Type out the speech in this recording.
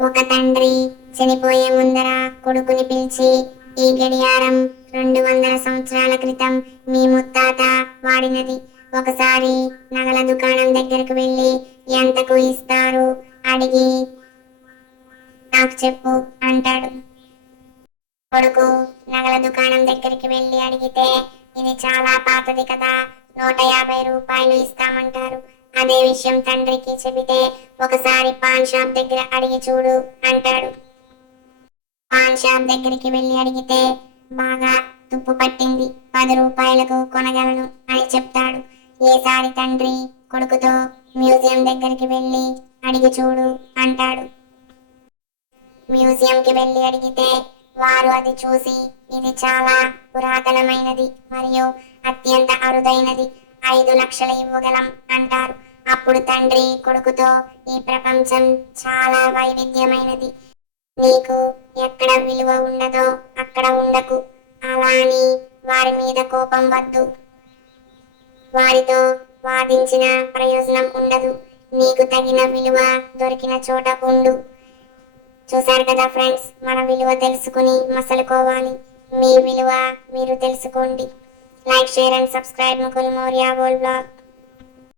ఒక తండ్రి చనిపోయే ముందర కొడుకుని పిలిచి ఈ గడియారం రెండు వందల సంవత్సరాల క్రితం మీ ముత్తాత వాడినది. ఒకసారి నగల దుకాణం దగ్గరకు వెళ్ళి ఎంతకు ఇస్తారు? అడిగి నాకు చెప్పు అంటాడు. కొడుకు నగల దుకాణం దగ్గరికి వెళ్ళి అడిగితే ఇది చాలా పాతది కదా నూట యాభై రూపాయలు ఇస్తామంటారు. అదే విషయం తండ్రికి చెబితే ఒకసారి పాన్ షాప్ దగ్గర అడిగి చూడు అంటాడు. పాన్ షాప్ దగ్గరికి వెళ్ళి అడిగితే బాగా తుప్పు పట్టింది పది రూపాయలకు కొనగలను అని చెప్తాడు. ఏసారి తండ్రి కొడుకుతో మ్యూజియం దగ్గరికి వెళ్ళి అడిగి చూడు అంటాడు. మ్యూజియంకి వెళ్ళి అడిగితే వారు అది చూసి ఇది చాలా పురాతనమైనది మరియు అత్యంత అరుదైనది ఐదు లక్షలు ఇవ్వగలం అంటారు. అప్పుడు తండ్రి కొడుకుతో ఈ ప్రపంచం చాలా వైవిధ్యమైనది. నీకు ఎక్కడ విలువ ఉండదో అక్కడ ఉండకు. అలా అని వారి మీద కోపం వద్దు. వారితో వాదించిన ప్రయోజనం ఉండదు. నీకు తగిన విలువ దొరికిన చోట ఉండు. చూశారు కదా ఫ్రెండ్స్ మన విలువ తెలుసుకుని మసలుకోవాలి. మీ విలువ మీరు తెలుసుకోండి. Like, share and subscribe Mukul Moria World Blog.